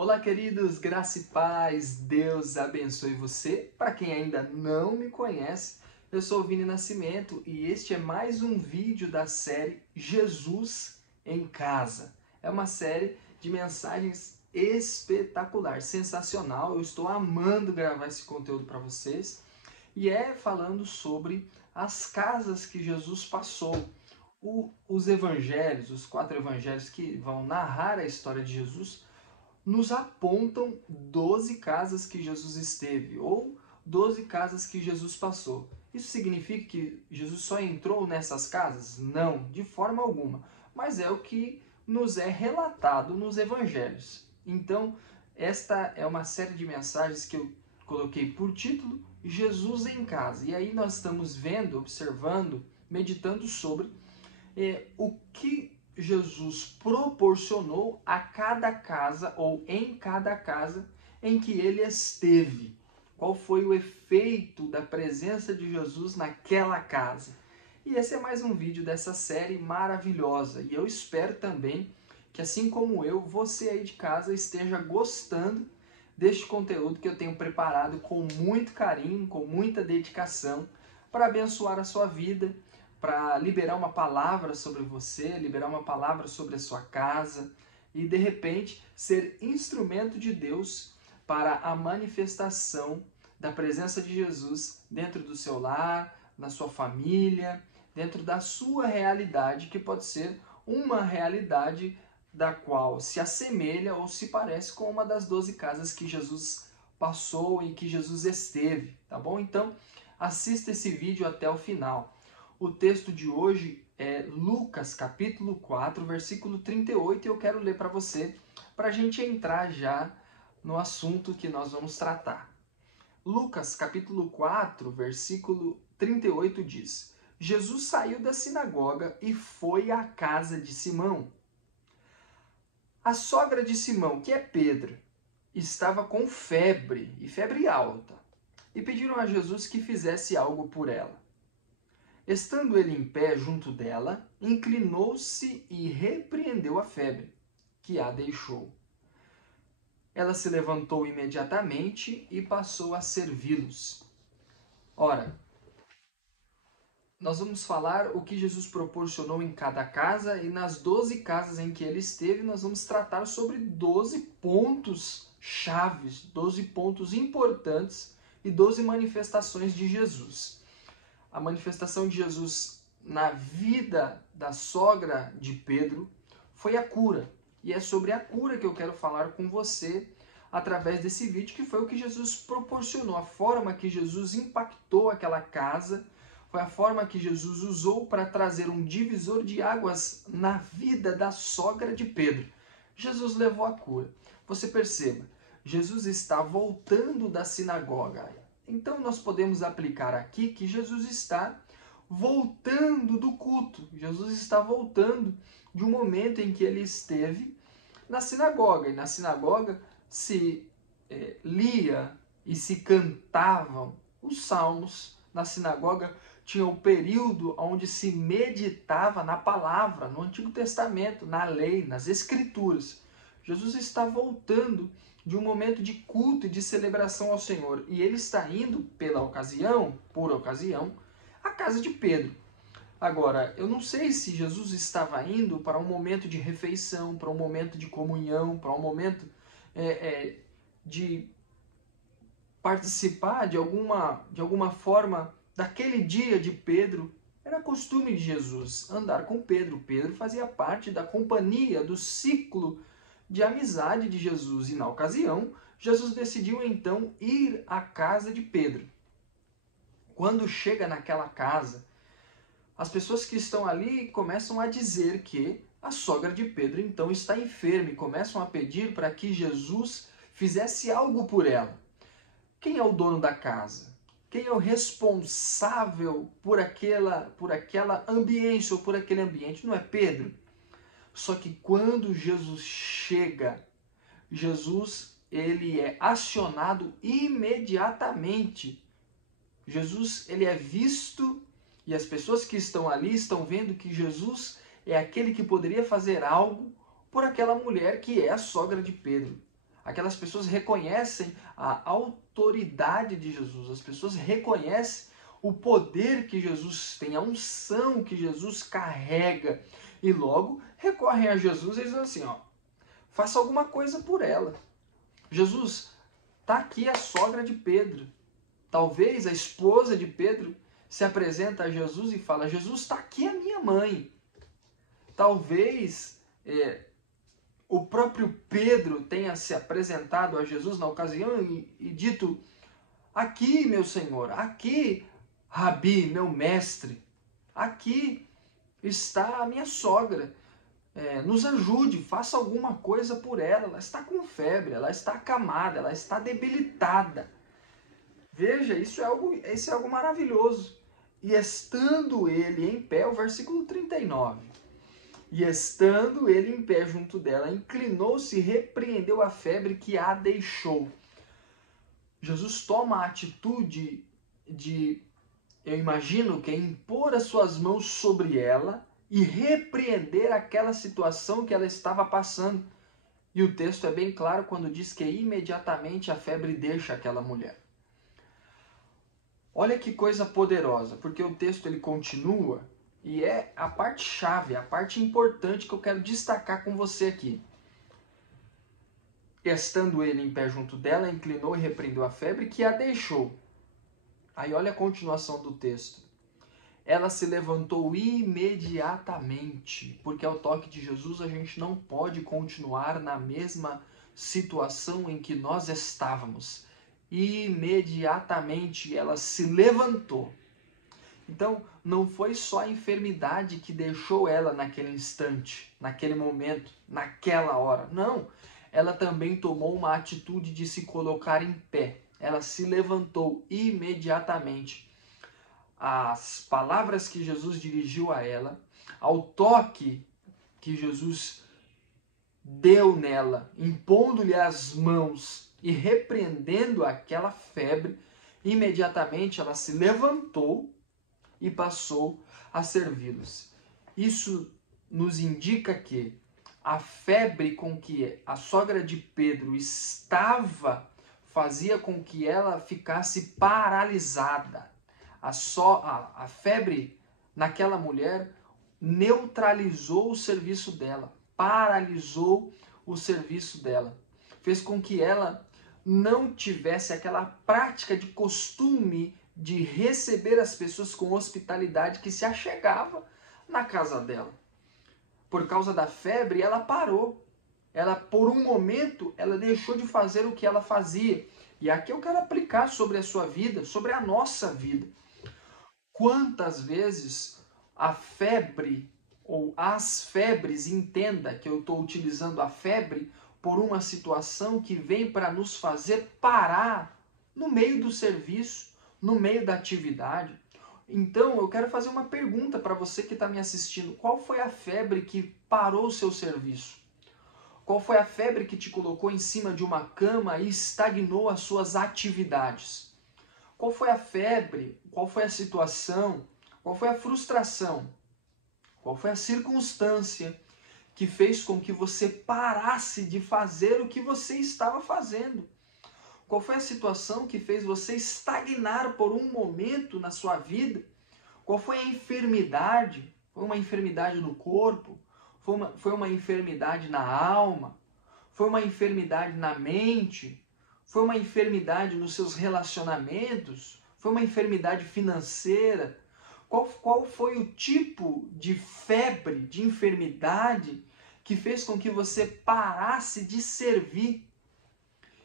Olá, queridos, graça e paz, Deus abençoe você. Para quem ainda não me conhece, eu sou o Vini Nascimento e este é mais um vídeo da série Jesus em Casa. É uma série de mensagens espetacular, sensacional. Eu estou amando gravar esse conteúdo para vocês e é falando sobre as casas que Jesus passou. Os evangelhos, os 4 evangelhos que vão narrar a história de Jesus, nos apontam 12 casas que Jesus esteve, ou 12 casas que Jesus passou. Isso significa que Jesus só entrou nessas casas? Não, de forma alguma. Mas é o que nos é relatado nos evangelhos. Então, esta é uma série de mensagens que eu coloquei por título Jesus em Casa. E aí nós estamos vendo, observando, meditando sobre o que Jesus proporcionou a cada casa ou em cada casa em que ele esteve. Qual foi o efeito da presença de Jesus naquela casa? E esse é mais um vídeo dessa série maravilhosa. E eu espero também que, assim como eu, você aí de casa esteja gostando deste conteúdo que eu tenho preparado com muito carinho, com muita dedicação, para abençoar a sua vida, para liberar uma palavra sobre você, liberar uma palavra sobre a sua casa e de repente ser instrumento de Deus para a manifestação da presença de Jesus dentro do seu lar, na sua família, dentro da sua realidade, que pode ser uma realidade da qual se assemelha ou se parece com uma das 12 casas que Jesus passou e que Jesus esteve, tá bom? Então, assista esse vídeo até o final. O texto de hoje é Lucas, capítulo 4, versículo 38, e eu quero ler para você, para a gente entrar já no assunto que nós vamos tratar. Lucas, capítulo 4, versículo 38 diz: Jesus saiu da sinagoga e foi à casa de Simão. A sogra de Simão, que é Pedro, estava com febre, e febre alta, e pediram a Jesus que fizesse algo por ela. Estando ele em pé junto dela, inclinou-se e repreendeu a febre, que a deixou. Ela se levantou imediatamente e passou a servi-los. Ora, nós vamos falar o que Jesus proporcionou em cada casa, e nas 12 casas em que ele esteve, nós vamos tratar sobre 12 pontos chaves, 12 pontos importantes e 12 manifestações de Jesus. A manifestação de Jesus na vida da sogra de Pedro foi a cura. E é sobre a cura que eu quero falar com você através desse vídeo, que foi o que Jesus proporcionou, a forma que Jesus impactou aquela casa, foi a forma que Jesus usou para trazer um divisor de águas na vida da sogra de Pedro. Jesus levou a cura. Você perceba, Jesus está voltando da sinagoga. Então nós podemos aplicar aqui que Jesus está voltando do culto. Jesus está voltando de um momento em que ele esteve na sinagoga. E na sinagoga se lia e se cantavam os salmos. Na sinagoga tinha o período onde se meditava na palavra, no Antigo Testamento, na lei, nas Escrituras. Jesus está voltando de um momento de culto e de celebração ao Senhor. E ele está indo, por ocasião, à casa de Pedro. Agora, eu não sei se Jesus estava indo para um momento de refeição, para um momento de comunhão, para um momento de participar de alguma forma daquele dia de Pedro. Era costume de Jesus andar com Pedro. Pedro fazia parte da companhia, do ciclo de amizade de Jesus. E na ocasião, Jesus decidiu então ir à casa de Pedro. Quando chega naquela casa, as pessoas que estão ali começam a dizer que a sogra de Pedro então está enferma e começam a pedir para que Jesus fizesse algo por ela. Quem é o dono da casa? Quem é o responsável por aquela ambiência ou por aquele ambiente? Não é Pedro? Só que quando Jesus chega, Jesus ele é acionado imediatamente. Jesus ele é visto e as pessoas que estão ali estão vendo que Jesus é aquele que poderia fazer algo por aquela mulher que é a sogra de Pedro. Aquelas pessoas reconhecem a autoridade de Jesus, as pessoas reconhecem o poder que Jesus tem, a unção que Jesus carrega, e logo recorrem a Jesus e dizem assim, ó, faça alguma coisa por ela. Jesus, está aqui a sogra de Pedro. Talvez a esposa de Pedro se apresenta a Jesus e fala, Jesus, está aqui a minha mãe. Talvez o próprio Pedro tenha se apresentado a Jesus na ocasião e dito, aqui, meu Senhor, aqui, Rabi, meu mestre, aqui está a minha sogra. Nos ajude, faça alguma coisa por ela. Ela está com febre, ela está acamada, ela está debilitada. Veja, isso é algo maravilhoso. E estando ele em pé, o versículo 39. E estando ele em pé junto dela, inclinou-se e repreendeu a febre que a deixou. Jesus toma a atitude de, eu imagino, que é impor as suas mãos sobre ela e repreender aquela situação que ela estava passando. E o texto é bem claro quando diz que imediatamente a febre deixa aquela mulher. Olha que coisa poderosa, porque o texto ele continua e é a parte chave, a parte importante que eu quero destacar com você aqui. Estando ele em pé junto dela, inclinou e repreendeu a febre que a deixou. Aí olha a continuação do texto. Ela se levantou imediatamente, porque ao toque de Jesus a gente não pode continuar na mesma situação em que nós estávamos. Imediatamente ela se levantou. Então, não foi só a enfermidade que deixou ela naquele instante, naquele momento, naquela hora. Não, ela também tomou uma atitude de se colocar em pé. Ela se levantou imediatamente. As palavras que Jesus dirigiu a ela, ao toque que Jesus deu nela, impondo-lhe as mãos e repreendendo aquela febre, imediatamente ela se levantou e passou a servi-los. Isso nos indica que a febre com que a sogra de Pedro estava fazia com que ela ficasse paralisada. A febre naquela mulher neutralizou o serviço dela, paralisou o serviço dela, fez com que ela não tivesse aquela prática de costume de receber as pessoas com hospitalidade que se achegava na casa dela. Por causa da febre, ela parou. Ela, por um momento, ela deixou de fazer o que ela fazia. E aqui eu quero aplicar sobre a sua vida, sobre a nossa vida. Quantas vezes a febre ou as febres, entenda que eu estou utilizando a febre por uma situação que vem para nos fazer parar no meio do serviço, no meio da atividade. Então eu quero fazer uma pergunta para você que está me assistindo. Qual foi a febre que parou o seu serviço? Qual foi a febre que te colocou em cima de uma cama e estagnou as suas atividades? Qual foi a febre? Qual foi a situação? Qual foi a frustração? Qual foi a circunstância que fez com que você parasse de fazer o que você estava fazendo? Qual foi a situação que fez você estagnar por um momento na sua vida? Qual foi a enfermidade? Foi uma enfermidade no corpo? Foi uma enfermidade na alma? Foi uma enfermidade na mente? Foi uma enfermidade nos seus relacionamentos? Foi uma enfermidade financeira? Qual foi o tipo de febre, de enfermidade que fez com que você parasse de servir?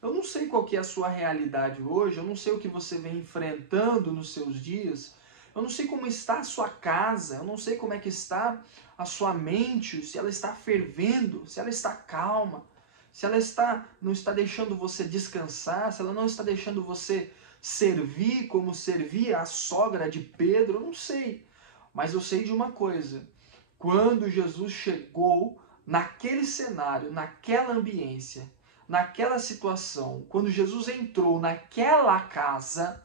Eu não sei qual que é a sua realidade hoje, eu não sei o que você vem enfrentando nos seus dias, eu não sei como está a sua casa, eu não sei como é que está a sua mente, se ela está fervendo, se ela está calma, se ela não está deixando você descansar, se ela não está deixando você servir como servia a sogra de Pedro, eu não sei. Mas eu sei de uma coisa, quando Jesus chegou naquele cenário, naquela ambiência, naquela situação, quando Jesus entrou naquela casa,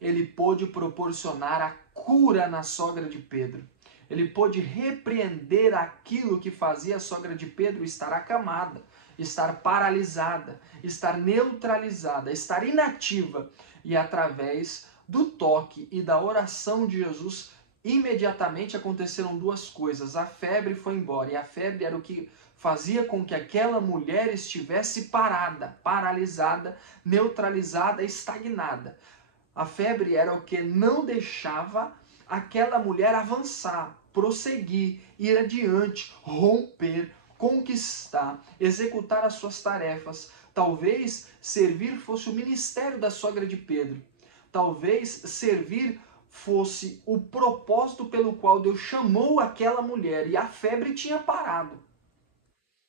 ele pôde proporcionar a cura na sogra de Pedro. Ele pôde repreender aquilo que fazia a sogra de Pedro estar acamada. estar paralisada, estar neutralizada, estar inativa. E através do toque e da oração de Jesus, imediatamente aconteceram duas coisas. A febre foi embora, e a febre era o que fazia com que aquela mulher estivesse parada, paralisada, neutralizada, estagnada. A febre era o que não deixava aquela mulher avançar, prosseguir, ir adiante, romper, conquistar, executar as suas tarefas. Talvez servir fosse o ministério da sogra de Pedro. Talvez servir fosse o propósito pelo qual Deus chamou aquela mulher, e a febre tinha parado.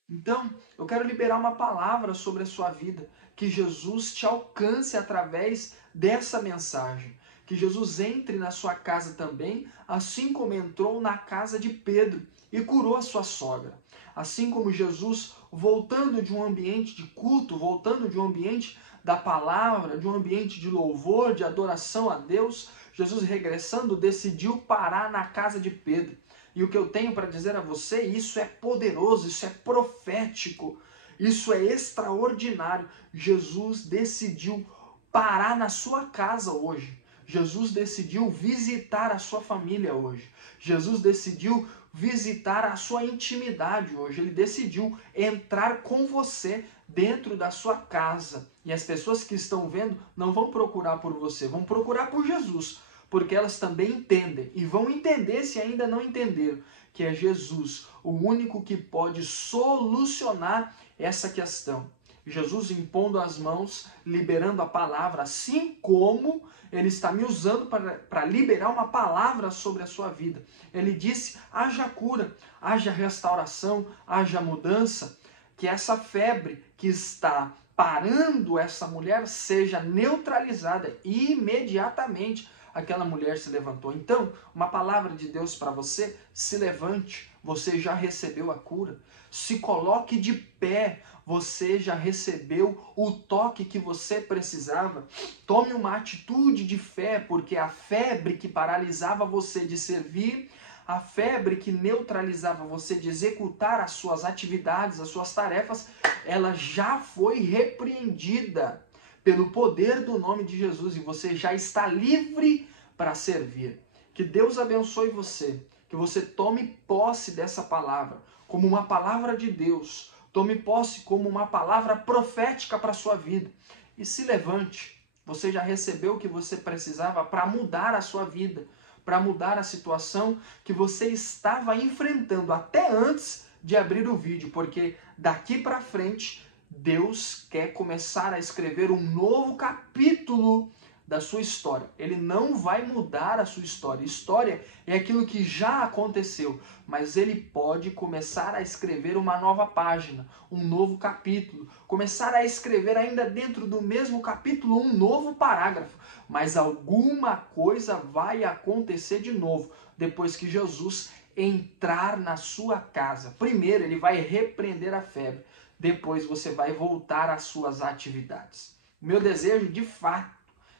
Então, eu quero liberar uma palavra sobre a sua vida, que Jesus te alcance através dessa mensagem, que Jesus entre na sua casa também, assim como entrou na casa de Pedro e curou a sua sogra. Assim como Jesus, voltando de um ambiente de culto, voltando de um ambiente da palavra, de um ambiente de louvor, de adoração a Deus, Jesus regressando decidiu parar na casa de Pedro. E o que eu tenho para dizer a você, isso é poderoso, isso é profético, isso é extraordinário. Jesus decidiu parar na sua casa hoje. Jesus decidiu visitar a sua família hoje. Jesus decidiu visitar a sua intimidade hoje. Ele decidiu entrar com você dentro da sua casa. E as pessoas que estão vendo não vão procurar por você, vão procurar por Jesus. Porque elas também entendem, e vão entender se ainda não entenderam, que é Jesus, o único que pode solucionar essa questão. Jesus impondo as mãos, liberando a palavra, assim como Ele está me usando para liberar uma palavra sobre a sua vida. Ele disse, haja cura, haja restauração, haja mudança, que essa febre que está parando essa mulher seja neutralizada imediatamente. Aquela mulher se levantou. Então, uma palavra de Deus para você, se levante, você já recebeu a cura. Se coloque de pé, você já recebeu o toque que você precisava. Tome uma atitude de fé, porque a febre que paralisava você de servir, a febre que neutralizava você de executar as suas atividades, as suas tarefas, ela já foi repreendida pelo poder do nome de Jesus, e você já está livre para servir. Que Deus abençoe você, que você tome posse dessa palavra como uma palavra de Deus, tome posse como uma palavra profética para a sua vida, e se levante. Você já recebeu o que você precisava para mudar a sua vida, para mudar a situação que você estava enfrentando até antes de abrir o vídeo, porque daqui para frente Deus quer começar a escrever um novo capítulo da sua história. Ele não vai mudar a sua história. História é aquilo que já aconteceu, mas Ele pode começar a escrever uma nova página, um novo capítulo, começar a escrever ainda dentro do mesmo capítulo um novo parágrafo, mas alguma coisa vai acontecer de novo depois que Jesus entrar na sua casa. Primeiro, Ele vai repreender a febre. Depois você vai voltar às suas atividades. O meu desejo, de fato,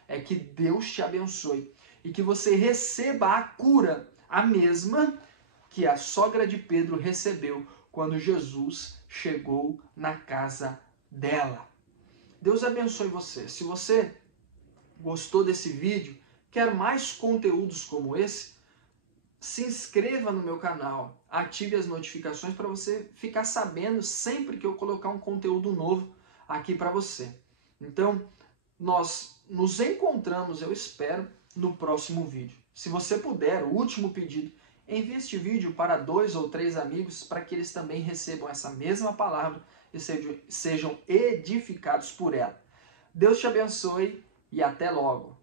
é que Deus te abençoe e que você receba a cura, a mesma que a sogra de Pedro recebeu quando Jesus chegou na casa dela. Deus abençoe você. Se você gostou desse vídeo, quer mais conteúdos como esse, se inscreva no meu canal, ative as notificações para você ficar sabendo sempre que eu colocar um conteúdo novo aqui para você. Então, nós nos encontramos, eu espero, no próximo vídeo. Se você puder, o último pedido, envie este vídeo para 2 ou 3 amigos para que eles também recebam essa mesma palavra e sejam edificados por ela. Deus te abençoe e até logo!